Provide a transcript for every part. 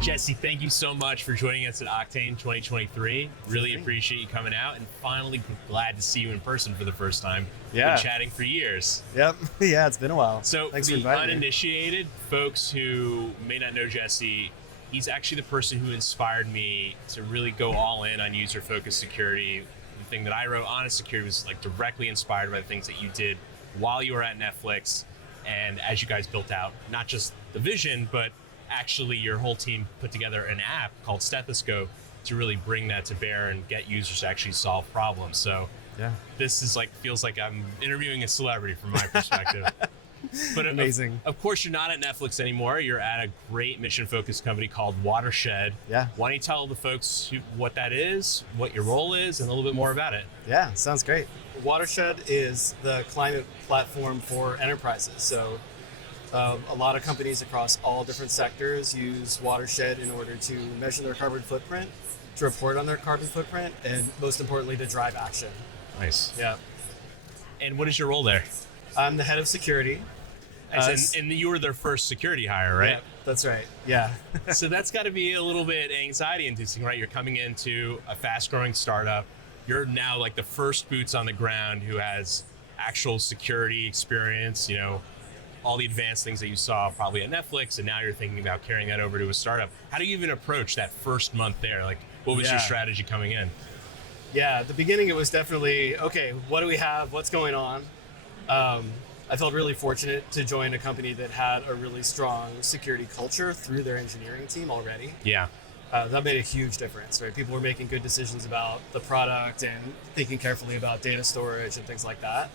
Jesse, thank you so much for joining us at Oktane 2023. Really appreciate you coming out, and finally glad to see you in person for the first time. Yeah. Been chatting for years. Yep. Yeah, it's been a while. So Thanks for the inviting me. uninitiated folks who may not know Jesse, he's actually the person who inspired me to really go all in on user-focused security. The thing that I wrote, Honest Security, was like directly inspired by the things that you did while you were at Netflix, and as you guys built out not just the vision, but actually your whole team put together an app called Stethoscope to really bring that to bear and get users to actually solve problems. So Yeah. this is like, feels like I'm interviewing a celebrity from my perspective. But Amazing. Of course, you're not at Netflix anymore. You're at a great mission-focused company called Watershed. Yeah. Why don't you tell the folks what that is, what your role is, and a little bit more about it? Yeah, sounds great. Watershed is the climate platform for enterprises. So a lot of companies across all different sectors use Watershed in order to measure their carbon footprint, to report on their carbon footprint, and most importantly, to drive action. Nice. Yeah. And what is your role there? I'm the head of security. And you were their first security hire, right? Yeah, that's right. Yeah. So that's got to be a little bit anxiety-inducing, right? You're coming into a fast-growing startup. You're now like the first boots on the ground who has actual security experience, all the advanced things that you saw probably at Netflix, and now you're thinking about carrying that over to a startup. How do you even approach that first month there? Like, what was your strategy coming in? Yeah, at the beginning it was definitely, okay, what do we have? What's going on? I felt really fortunate to join a company that had a really strong security culture through their engineering team already. Yeah. That made a huge difference, right? People were making good decisions about the product and thinking carefully about data storage and things like that.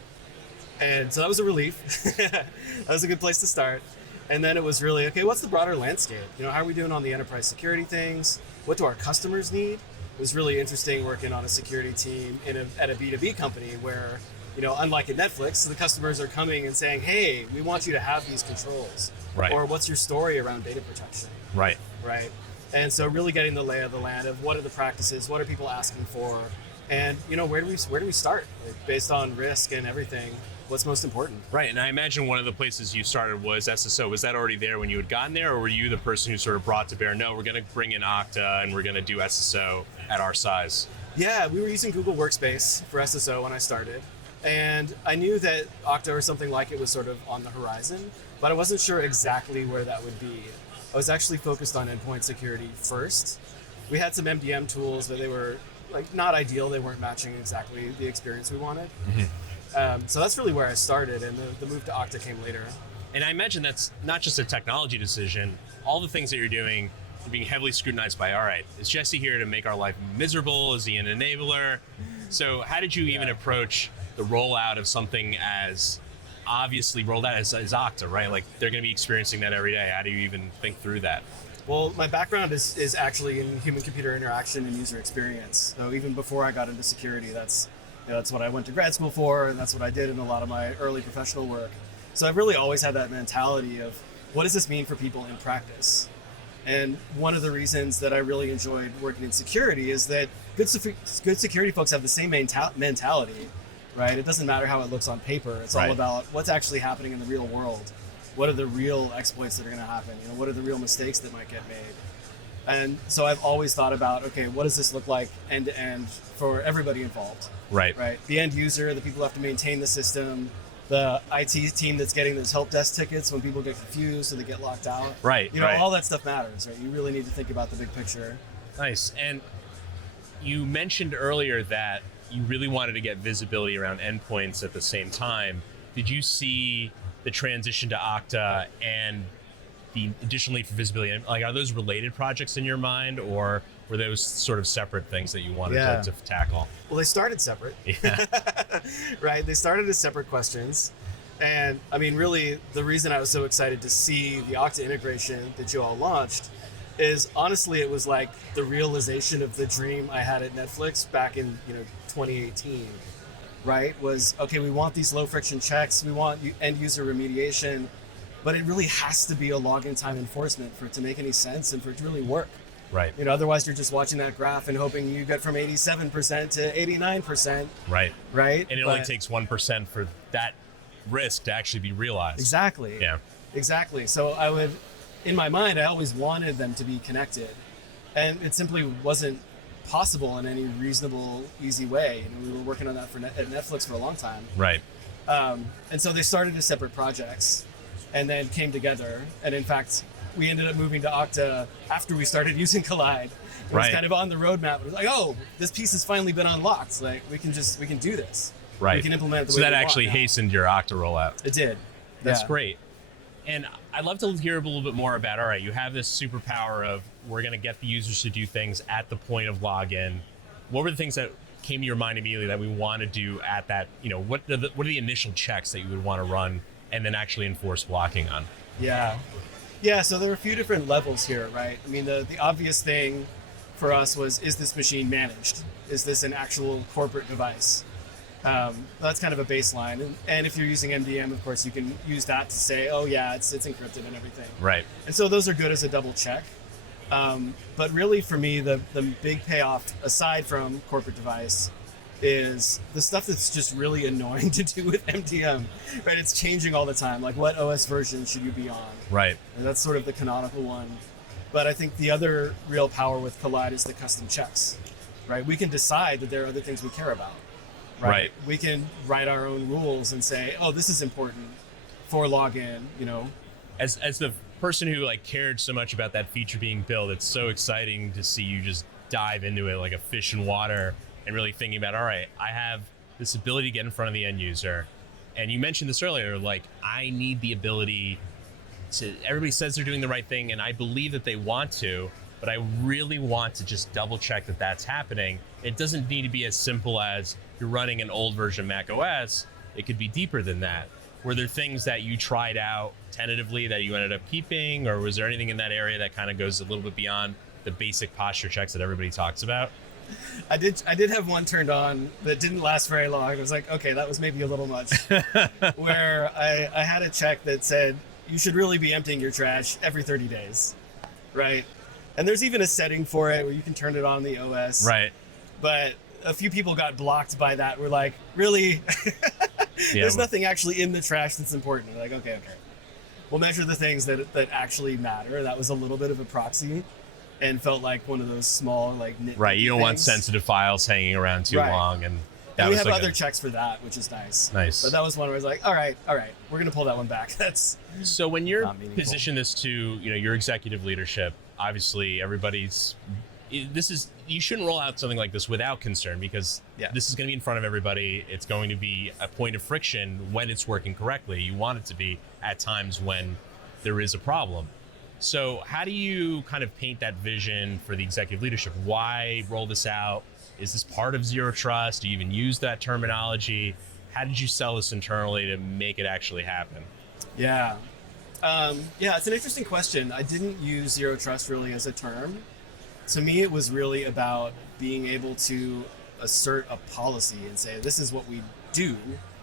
And so that was a relief. That was a good place to start. And then it was really, okay, what's the broader landscape? How are we doing on the enterprise security things? What do our customers need? It was really interesting working on a security team at a B2B company where, unlike at Netflix, the customers are coming and saying, hey, we want you to have these controls. Right. Or what's your story around data protection? Right. Right. And so really getting the lay of the land of what are the practices, what are people asking for, and where do we start? Like, based on risk and everything, what's most important? Right, and I imagine one of the places you started was SSO. Was that already there when you had gotten there, or were you the person who sort of brought to bear, no, we're going to bring in Okta and we're going to do SSO at our size? Yeah, we were using Google Workspace for SSO when I started. And I knew that Okta or something like it was sort of on the horizon, but I wasn't sure exactly where that would be. I was actually focused on endpoint security first. We had some MDM tools, but they were not ideal. They weren't matching exactly the experience we wanted. Mm-hmm. So that's really where I started, and the move to Okta came later. And I imagine that's not just a technology decision. All the things that you're doing are being heavily scrutinized by, all right, is Jesse here to make our life miserable? Is he an enabler? So how did you even approach the rollout of something as obviously rolled out as Okta, right? Like, they're going to be experiencing that every day. How do you even think through that? Well, my background is actually in human-computer interaction and user experience. So even before I got into security, that's what I went to grad school for, and that's what I did in a lot of my early professional work. So I've really always had that mentality of, what does this mean for people in practice? And one of the reasons that I really enjoyed working in security is that good security folks have the same mentality, right? It doesn't matter how it looks on paper. It's all about what's actually happening in the real world. What are the real exploits that are going to happen? What are the real mistakes that might get made? And so I've always thought about, okay, what does this look like end to end for everybody involved? Right. The end user, the people who have to maintain the system, the IT team that's getting those help desk tickets when people get confused or they get locked out. Right. All that stuff matters, right? You really need to think about the big picture. Nice. And you mentioned earlier that you really wanted to get visibility around endpoints at the same time. Did you see the transition to Okta and the additional need for visibility? Like, are those related projects in your mind, or were those sort of separate things that you wanted to tackle? Well, they started separate. Yeah. Right? They started as separate questions. And I mean, really, the reason I was so excited to see the Okta integration that you all launched is, honestly, it was like the realization of the dream I had at Netflix back in 2018. Right? Was, okay, we want these low friction checks, we want end user remediation, but it really has to be a login time enforcement for it to make any sense and for it to really work. Right. Otherwise you're just watching that graph and hoping you get from 87% to 89%. Right. Right? And it only takes 1% for that risk to actually be realized. Exactly. Yeah. Exactly. So I would in my mind, I always wanted them to be connected, and it simply wasn't possible in any reasonable, easy way. We were working on that at Netflix for a long time. Right. And so they started as separate projects and then came together. And in fact, we ended up moving to Okta after we started using Kolide. It was kind of on the roadmap. It was like, oh, this piece has finally been unlocked. Like we can do this. Right. We can implement it the so way that we actually want now. hastened your Okta rollout. It did. That's great. And I'd love to hear a little bit more about, all right, you have this superpower of we're going to get the users to do things at the point of login. What were the things that came to your mind immediately that we want to do at that, what are the initial checks that you would want to run and then actually enforce blocking on? Yeah, so there are a few different levels here, right? I mean, the obvious thing for us was, is this machine managed? Is this an actual corporate device? That's kind of a baseline. And if you're using MDM, of course, you can use that to say, oh yeah, it's encrypted and everything. Right. And so those are good as a double check. But really for me, the big payoff, aside from corporate device, is the stuff that's just really annoying to do with MDM, right? It's changing all the time. Like, what OS version should you be on? Right. And that's sort of the canonical one. But I think the other real power with Kolide is the custom checks, right? We can decide that there are other things we care about, right? We can write our own rules and say, oh, this is important for login, As the person who cared so much about that feature being built, it's so exciting to see you just dive into it like a fish in water and really thinking about, all right, I have this ability to get in front of the end user. And you mentioned this earlier, I need the ability to, everybody says they're doing the right thing and I believe that they want to, but I really want to just double check that that's happening. It doesn't need to be as simple as you're running an old version of Mac OS. It could be deeper than that. Were there things that you tried out tentatively that you ended up keeping, or was there anything in that area that kind of goes a little bit beyond the basic posture checks that everybody talks about? I did have one turned on that didn't last very long. It was like, okay, that was maybe a little much. Where I had a check that said, you should really be emptying your trash every 30 days, right? And there's even a setting for it where you can turn it on the OS. Right. But a few people got blocked by that. We're like, really? There's nothing actually in the trash that's important. We're like, okay. We'll measure the things that actually matter. That was a little bit of a proxy and felt like one of those small, nitpicky right. You don't want things. sensitive files hanging around too long. And that we was have other checks for that, which is nice. Nice. But that was one where I was like, all right, we're going to pull that one back. That's so when you're meaningful. position this to, your executive leadership, obviously you shouldn't roll out something like this without concern, because this is going to be in front of everybody. It's going to be a point of friction when it's working correctly. You want it to be at times when there is a problem. So how do you kind of paint that vision for the executive leadership? Why roll this out? Is this part of Zero Trust? Do you even use that terminology? How did you sell this internally to make it actually happen? Yeah, it's an interesting question. I didn't use Zero Trust really as a term. To me, it was really about being able to assert a policy and say, this is what we do.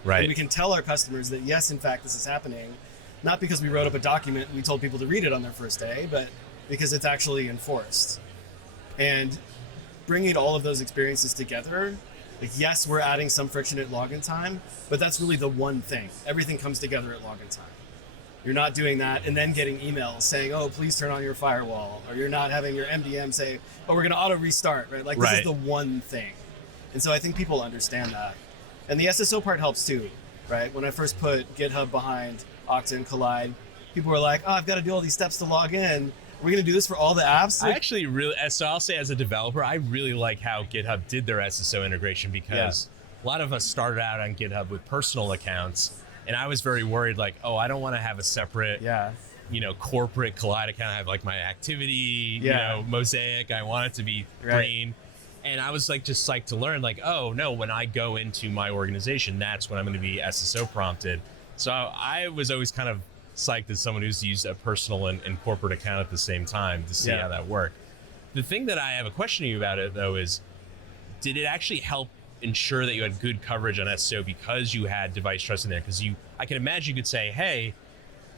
Right. And we can tell our customers that, yes, in fact, this is happening. Not because we wrote up a document and we told people to read it on their first day, but because it's actually enforced. And bringing all of those experiences together, yes, we're adding some friction at login time, but that's really the one thing. Everything comes together at login time. You're not doing that and then getting emails saying, oh, please turn on your firewall, or you're not having your MDM say, oh, we're going to auto restart, right? This is the one thing. And so I think people understand that. And the SSO part helps too, right? When I first put GitHub behind Okta and Kolide, people were like, oh, I've got to do all these steps to log in. Are we going to do this for all the apps? I actually so I'll say as a developer, I really like how GitHub did their SSO integration, because a lot of us started out on GitHub with personal accounts. And I was very worried, I don't want to have a separate, corporate Kolide account. I have my activity, mosaic. I want it to be green. And I was just psyched to learn, oh no, when I go into my organization, that's when I'm going to be SSO prompted. So I was always kind of psyched as someone who's used a personal and corporate account at the same time to see how that worked. The thing that I have a question to you about it though is, did it actually help ensure that you had good coverage on SSO because you had device trust in there? Because I can imagine you could say, hey,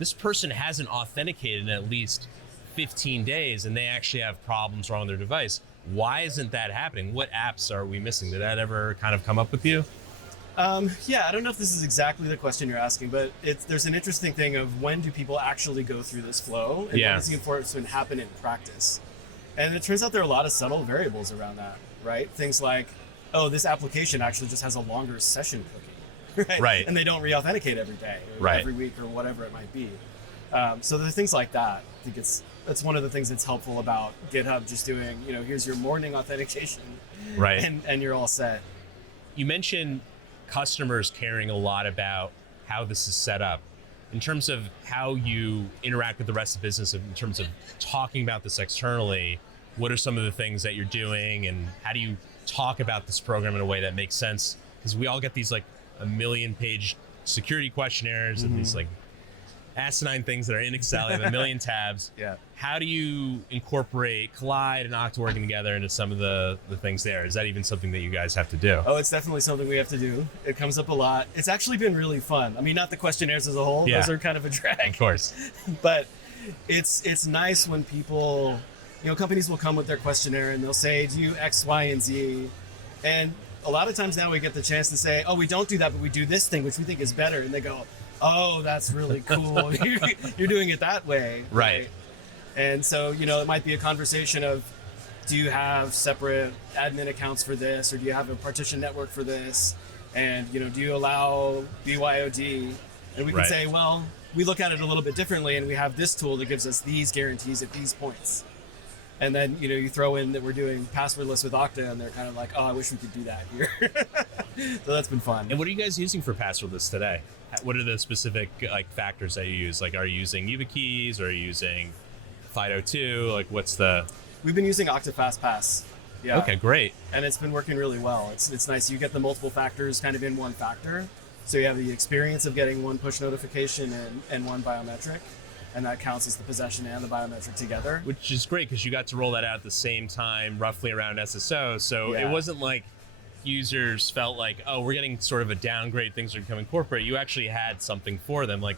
this person hasn't authenticated in at least 15 days and they actually have problems wrong with their device. Why isn't that happening? What apps are we missing? Did that ever kind of come up with you? Yeah, I don't know if this is exactly the question you're asking, but there's an interesting thing of when do people actually go through this flow, and when does the enforcement happen in practice? And it turns out there are a lot of subtle variables around that, right? Things like, oh, this application actually just has a longer session cookie, right? Right. And they don't re-authenticate every day, or Right. every week, or whatever it might be. So there are things like that. I think that's one of the things that's helpful about GitHub, just doing, here's your morning authentication, Right. and you're all set. You mentioned customers caring a lot about how this is set up. In terms of how you interact with the rest of the business, in terms of talking about this externally, what are some of the things that you're doing, and how do you talk about this program in a way that makes sense? Because we all get these like a 1,000,000-page security questionnaires and these like asinine things that are in Excel, they have 1,000,000 tabs. Yeah. How do you incorporate Kolide and Okta working together into some of the things there? Is that even something that you guys have to do? Oh, it's definitely something we have to do. It comes up a lot. It's actually been really fun. I mean, not the questionnaires as a whole. Yeah. Those are kind of a drag. Of course. But it's nice when people, companies will come with their questionnaire and they'll say, do X, Y, and Z. And a lot of times now we get the chance to say, oh, we don't do that, but we do this thing, which we think is better. And they go, oh, that's really cool. You're doing it that way. Right. And so, it might be a conversation of, do you have separate admin accounts for this, or do you have a partition network for this? And, do you allow BYOD? And we can Right. say, well, we look at it a little bit differently, and we have this tool that gives us these guarantees at these points. And then, you throw in that we're doing passwordless with Okta, and they're kind of like, oh, I wish we could do that here. So that's been fun. And what are you guys using for passwordless today? What are the specific factors that you use? Like, are you using YubiKeys, or are you using FIDO2? Like, what's the... We've been using Okta FastPass. Yeah. Okay, great. And it's been working really well. It's nice. You get the multiple factors kind of in one factor. So you have the experience of getting one push notification and one biometric. And that counts as the possession and the biometric together. Which is great because you got to roll that out at the same time, roughly around SSO. So Yeah. it wasn't like users felt like, oh, we're getting sort of a downgrade, things are becoming corporate. You actually had something for them. Like,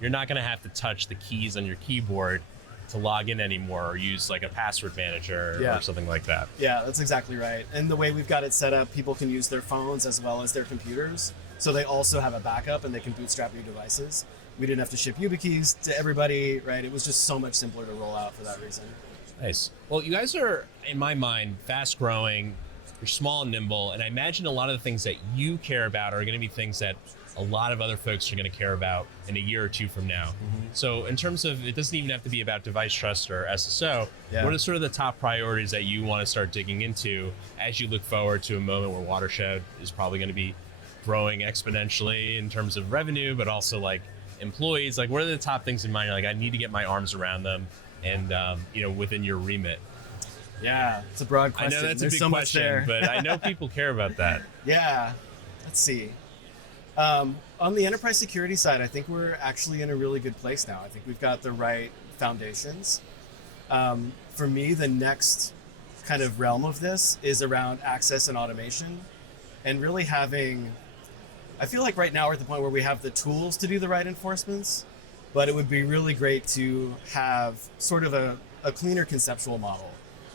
you're not going to have to touch the keys on your keyboard to log in anymore, or use like a password manager Yeah. or something like that. Yeah, that's exactly right. And the way we've got it set up, people can use their phones as well as their computers. So they also have a backup and they can bootstrap new devices. We didn't have to ship YubiKeys to everybody, right? It was just so much simpler to roll out for that reason. Nice. Well, you guys are, in my mind, fast growing. You're small and nimble, and I imagine a lot of the things that you care about are going to be things that a lot of other folks are going to care about in a year or two from now. So in terms of, it doesn't even have to be about device trust or SSO. Yeah. What are sort of the top priorities that you want to start digging into as you look forward to a moment where Watershed is probably going to be growing exponentially in terms of revenue, but also like employees? Like, what are the top things in mind? You're like, I need to get my arms around them, and within your remit. Yeah, it's a broad question. I know that's There's a big so much question, there. but I know people care about that. Yeah, let's see. On the enterprise security side, I think we're actually in a really good place now. I think we've got the right foundations. For me, the next kind of realm of this is around access and automation, and really having, I feel like right now we're at the point where we have the tools to do the right enforcements, but it would be really great to have sort of a cleaner conceptual model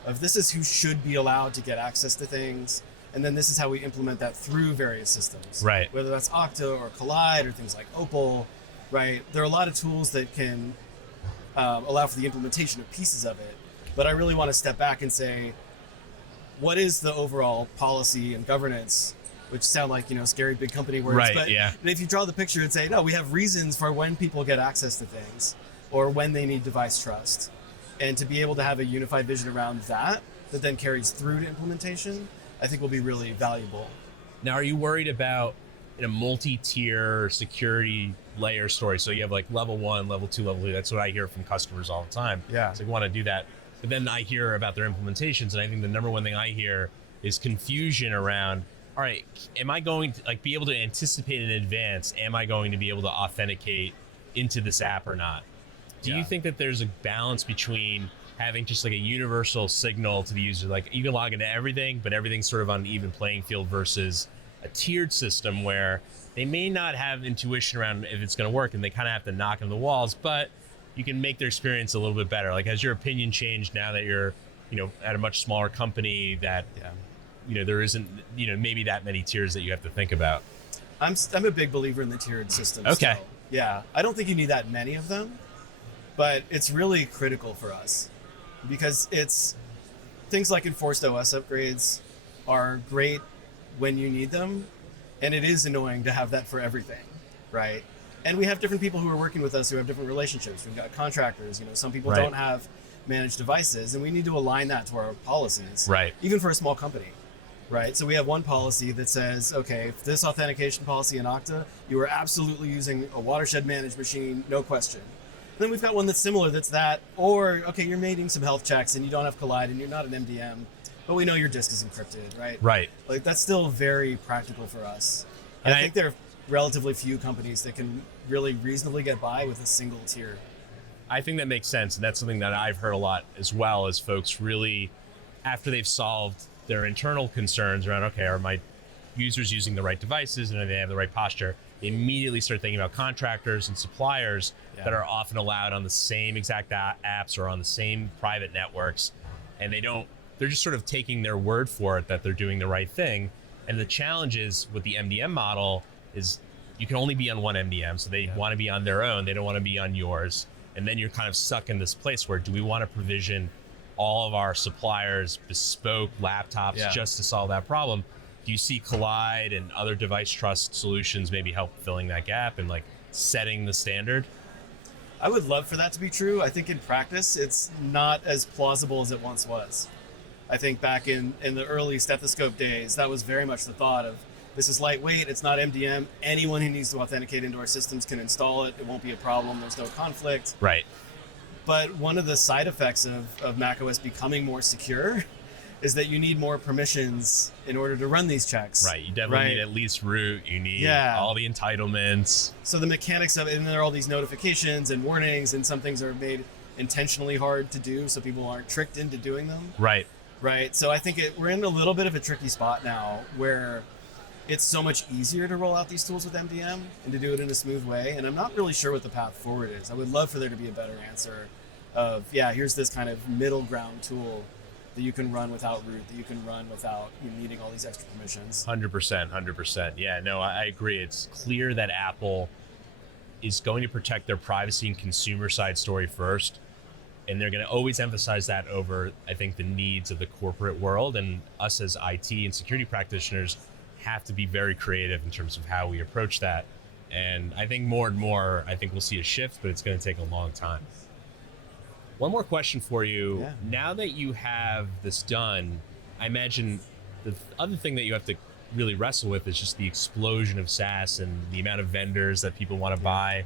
of this is who should be allowed to get access to things, and then this is how we implement that through various systems. Right. Whether that's Okta or Kolide or things like Opal, right? There are a lot of tools that can allow for the implementation of pieces of it, but I really want to step back and say, what is the overall policy and governance, which sound like, scary big company words, Right, but yeah. if you draw the picture and say, no, we have reasons for when people get access to things or when they need device trust, and to be able to have a unified vision around that then carries through to implementation, I think will be really valuable. Now, are you worried about in a multi-tier security layer story? So you have like level 1, level 2, level 3. That's what I hear from customers all the time. Yeah. So they want to do that. But then I hear about their implementations, and I think the number one thing I hear is confusion around, all right, am I going to be able to anticipate in advance? Am I going to be able to authenticate into this app or not? Do you think that there's a balance between having just like a universal signal to the user, like you can log into everything, but everything's sort of on an even playing field, versus a tiered system where they may not have intuition around if it's going to work, and they kind of have to knock on the walls, but you can make their experience a little bit better? Like, has your opinion changed now that you're, at a much smaller company that, there isn't, maybe that many tiers that you have to think about? I'm a big believer in the tiered system. Okay. Still. Yeah, I don't think you need that many of them, but it's really critical for us because it's things like enforced OS upgrades are great when you need them, and it is annoying to have that for everything, right? And we have different people who are working with us who have different relationships. We've got contractors, some people Right. don't have managed devices, and we need to align that to our policies, Right. even for a small company. Right, so we have one policy that says, okay, for this authentication policy in Okta, you are absolutely using a Watershed managed machine, no question. And then we've got one that's similar, that's that, or okay, you're making some health checks and you don't have Kolide and you're not an MDM, but we know your disk is encrypted, right? Right. Like that's still very practical for us. And I think there are relatively few companies that can really reasonably get by with a single tier. I think that makes sense, and that's something that I've heard a lot as well, as folks really, after they've solved their internal concerns around, okay, are my users using the right devices and do they have the right posture, they immediately start thinking about contractors and suppliers that are often allowed on the same exact apps or on the same private networks, and they're just sort of taking their word for it that they're doing the right thing. And the challenge is with the MDM model is you can only be on one MDM, so they want to be on their own, they don't want to be on yours, and then you're kind of stuck in this place where do we want to provision all of our suppliers bespoke laptops just to solve that problem? Do you see Kolide and other device trust solutions maybe help filling that gap and like setting the standard? I would love for that to be true. I think in practice, it's not as plausible as it once was. I think back in the early stethoscope days, that was very much the thought of, this is lightweight, it's not MDM, anyone who needs to authenticate into our systems can install it, it won't be a problem, there's no conflict. Right. But one of the side effects of macOS becoming more secure is that you need more permissions in order to run these checks. Right. You definitely need at least root. You need all the entitlements. So the mechanics of it, and there are all these notifications and warnings, and some things are made intentionally hard to do so people aren't tricked into doing them. Right. Right. So I think we're in a little bit of a tricky spot now where it's so much easier to roll out these tools with MDM and to do it in a smooth way. And I'm not really sure what the path forward is. I would love for there to be a better answer of, here's this kind of middle ground tool that you can run without root, that you can run without needing all these extra permissions. 100%. Yeah, no, I agree. It's clear that Apple is going to protect their privacy and consumer side story first. And they're going to always emphasize that over, I think, the needs of the corporate world. And us as IT and security practitioners have to be very creative in terms of how we approach that. And I think more and more, I think we'll see a shift, but it's going to take a long time. One more question for you. Yeah. Now that you have this done, I imagine the other thing that you have to really wrestle with is just the explosion of SaaS and the amount of vendors that people want to buy.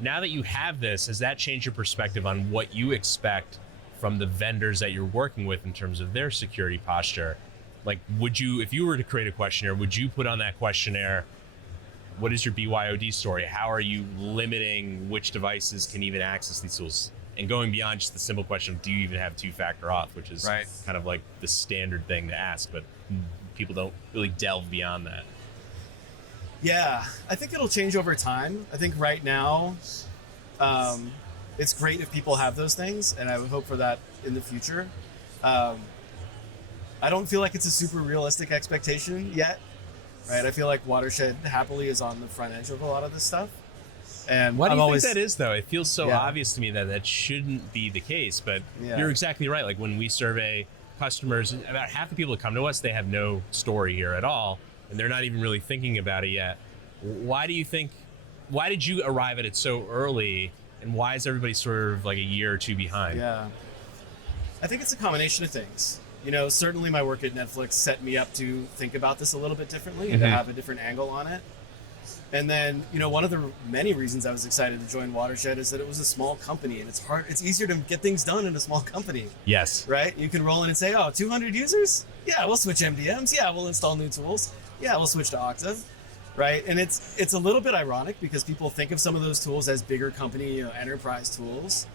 Now that you have this, has that changed your perspective on what you expect from the vendors that you're working with in terms of their security posture? Like, would you, if you were to create a questionnaire, would you put on that questionnaire, what is your BYOD story? How are you limiting which devices can even access these tools? And going beyond just the simple question of, do you even have two-factor auth, which is kind of like the standard thing to ask, but people don't really delve beyond that. Yeah, I think it'll change over time. I think right now, it's great if people have those things, and I would hope for that in the future. I don't feel like it's a super realistic expectation yet, right? I feel like Watershed happily is on the front edge of a lot of this stuff. And why do you think that is, though? It feels so Yeah. obvious to me that that shouldn't be the case, but Yeah. you're exactly right. Like when we survey customers, about half the people that come to us, they have no story here at all, and they're not even really thinking about it yet. Why do you think, why did you arrive at it so early, and why is everybody sort of like a year or two behind? Yeah. I think it's a combination of things. You know, certainly my work at Netflix set me up to think about this a little bit differently and to have a different angle on it. And then, you know, one of the many reasons I was excited to join Watershed is that it was a small company, and it's easier to get things done in a small company. Yes. Right? You can roll in and say, 200 users? Yeah, we'll switch MDMs. Yeah, we'll install new tools. Yeah, we'll switch to Okta. Right? And it's a little bit ironic because people think of some of those tools as bigger company, enterprise tools.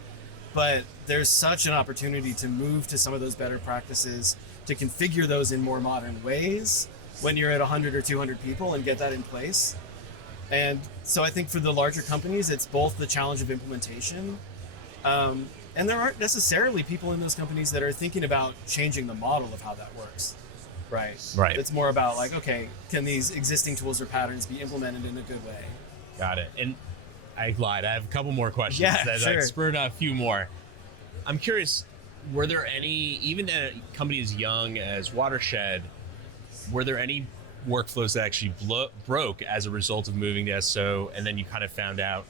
But there's such an opportunity to move to some of those better practices, to configure those in more modern ways when you're at 100 or 200 people and get that in place. And so I think for the larger companies, it's both the challenge of implementation, and there aren't necessarily people in those companies that are thinking about changing the model of how that works. Right. Right. It's more about like, okay, can these existing tools or patterns be implemented in a good way? Got it. And I lied. I have a couple more questions. Yeah, that sure. spurred a few more. I'm curious, were there any, even at a company as young as Watershed, were there any workflows that actually broke as a result of moving to SO, and then you kind of found out,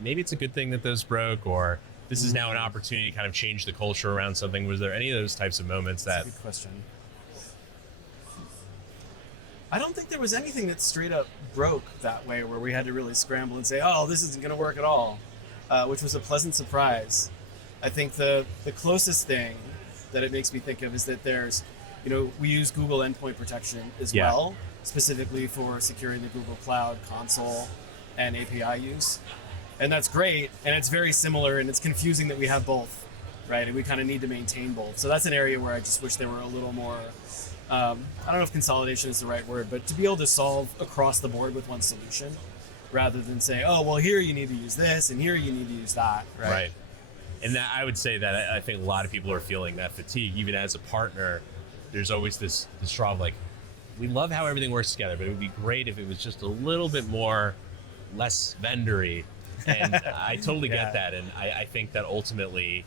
maybe it's a good thing that those broke, or this is now an opportunity to kind of change the culture around something? Was there any of those types of moments That's a good question. I don't think there was anything that straight up broke that way where we had to really scramble and say, oh, this isn't going to work at all, which was a pleasant surprise. I think the closest thing that it makes me think of is that there's, we use Google Endpoint Protection as well, specifically for securing the Google Cloud console and API use. And that's great, and it's very similar, and it's confusing that we have both, right? And we kind of need to maintain both. So that's an area where I just wish there were a little more, I don't know if consolidation is the right word, but to be able to solve across the board with one solution, rather than say, oh, well, here you need to use this, and here you need to use that, right? Right. And that, I would say that I think a lot of people are feeling that fatigue, even as a partner. There's always this straw of like, we love how everything works together, but it would be great if it was just a little bit more, less vendory. And I totally get that. And I think that ultimately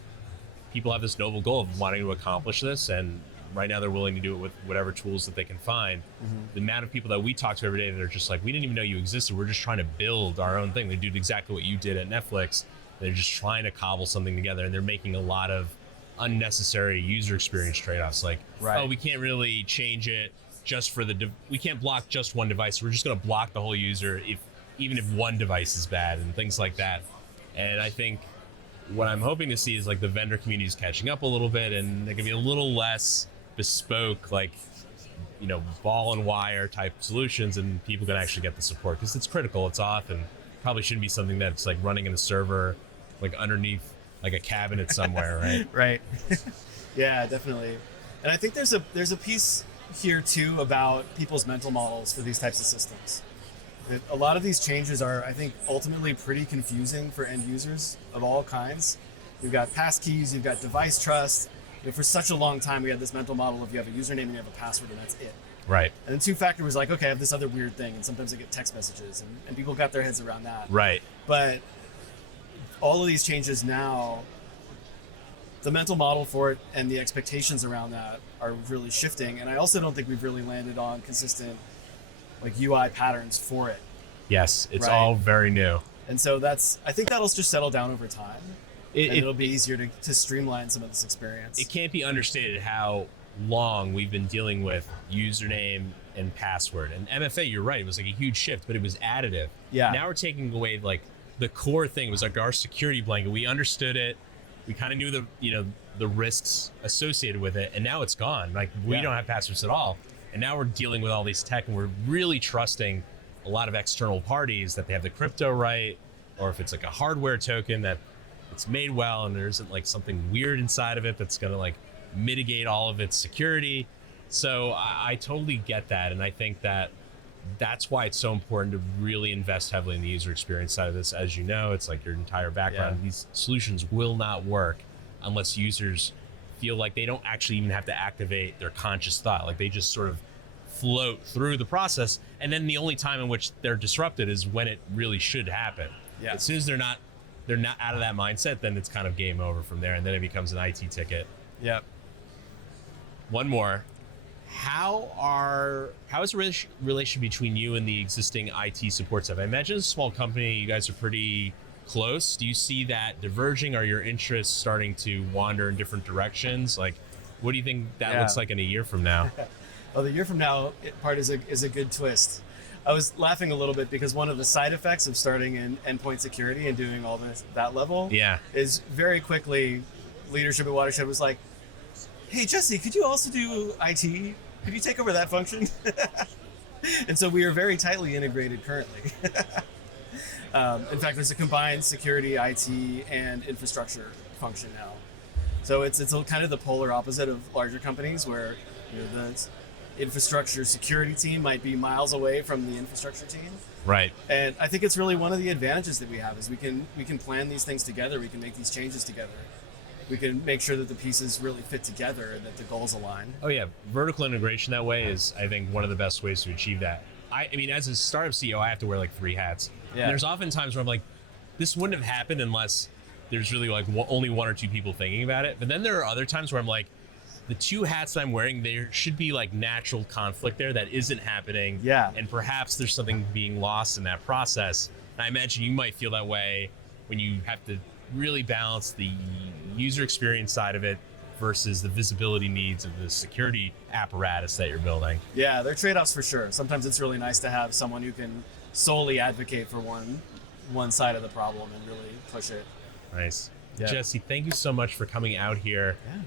people have this noble goal of wanting to accomplish this. And right now they're willing to do it with whatever tools that they can find. The amount of people that we talk to every day that are just like, we didn't even know you existed. We're just trying to build our own thing. They do exactly what you did at Netflix. They're just trying to cobble something together, and they're making a lot of unnecessary user experience trade-offs. Like, oh, we can't really change it just for we can't block just one device. We're just going to block the whole user even if one device is bad, and things like that. And I think what I'm hoping to see is like the vendor community is catching up a little bit, and they're going to be a little less bespoke, like, ball and wire type solutions, and people can actually get the support, because it's critical. It's often probably shouldn't be something that's like running in a server, like underneath like a cabinet somewhere, right? Right. Yeah, definitely. And I think there's a piece here too about people's mental models for these types of systems. That a lot of these changes are, I think, ultimately pretty confusing for end users of all kinds. You've got passkeys, you've got device trust. For such a long time, we had this mental model of you have a username and you have a password, and that's it. Right. And then two-factor was like, okay, I have this other weird thing, and sometimes I get text messages, and people got their heads around that. Right. But all of these changes now, the mental model for it and the expectations around that are really shifting. And I also don't think we've really landed on consistent like UI patterns for it. Yes, it's all very new. And so I think that'll just settle down over time. It'll be easier to streamline some of this experience. It can't be understated how long we've been dealing with username and password. And MFA, you're right, it was like a huge shift, but it was additive. Yeah. Now we're taking away like the core thing. It was like our security blanket. We understood it. We kind of knew the risks associated with it, and now it's gone. Like we don't have passwords at all. And now we're dealing with all these tech, and we're really trusting a lot of external parties that they have the crypto right, or if it's like a hardware token that it's made well and there isn't like something weird inside of it that's going to like mitigate all of its security. So I totally get that, and I think that that's why it's so important to really invest heavily in the user experience side of this. As you know, it's like your entire background. These solutions will not work unless users feel like they don't actually even have to activate their conscious thought. Like they just sort of float through the process, and then the only time in which they're disrupted is when it really should happen. As soon as they're not out of that mindset, then it's kind of game over from there, and then it becomes an IT ticket. Yep. One more. How is the relationship between you and the existing IT support staff? I imagine it's a small company, you guys are pretty close. Do you see that diverging? Are your interests starting to wander in different directions? Like, what do you think that looks like in a year from now? Well, the year from now part is a good twist. I was laughing a little bit because one of the side effects of starting in endpoint security and doing all that level is very quickly leadership at Watershed was like, hey, Jesse, could you also do IT? Could you take over that function? And so we are very tightly integrated currently. In fact, there's a combined security, IT, and infrastructure function now. So it's kind of the polar opposite of larger companies where the infrastructure security team might be miles away from the infrastructure team. Right. And I think it's really one of the advantages that we have is we can plan these things together. We can make these changes together. we can make sure that the pieces really fit together and that the goals align. Oh yeah, vertical integration that way is, I think, one of the best ways to achieve that. I mean, as a startup CEO, I have to wear like 3 hats. Yeah. And there's often times where I'm like, this wouldn't have happened unless there's really like only 1 or 2 people thinking about it. But then there are other times where I'm like, the 2 hats that I'm wearing, there should be like natural conflict there that isn't happening. Yeah. And perhaps there's something being lost in that process. And I imagine you might feel that way when you have to really balance the user experience side of it versus the visibility needs of the security apparatus that you're building. Yeah, they're trade-offs for sure. Sometimes it's really nice to have someone who can solely advocate for one side of the problem and really push it. Nice. Yeah. Jesse, thank you so much for coming out here. Yeah.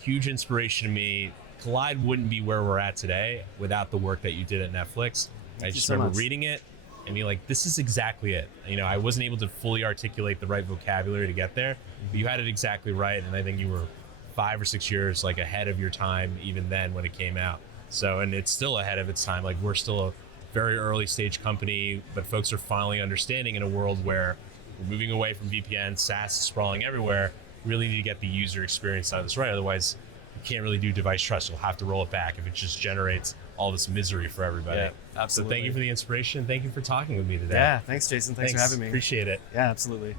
Huge inspiration to me. Kolide wouldn't be where we're at today without the work that you did at Netflix. I just remember reading it and being like, this is exactly it. You know, I wasn't able to fully articulate the right vocabulary to get there, but you had it exactly right. And I think you were 5 or 6 years like ahead of your time even then when it came out. So, and it's still ahead of its time. Like, we're still a very early stage company, but folks are finally understanding in a world where we're moving away from VPN, SaaS is sprawling everywhere. Really need to get the user experience out of this right. Otherwise, you can't really do device trust. You'll have to roll it back if it just generates all this misery for everybody. Yeah, absolutely. So thank you for the inspiration. Thank you for talking with me today. Yeah, thanks, Jason. Thanks for having me. Appreciate it. Yeah, absolutely.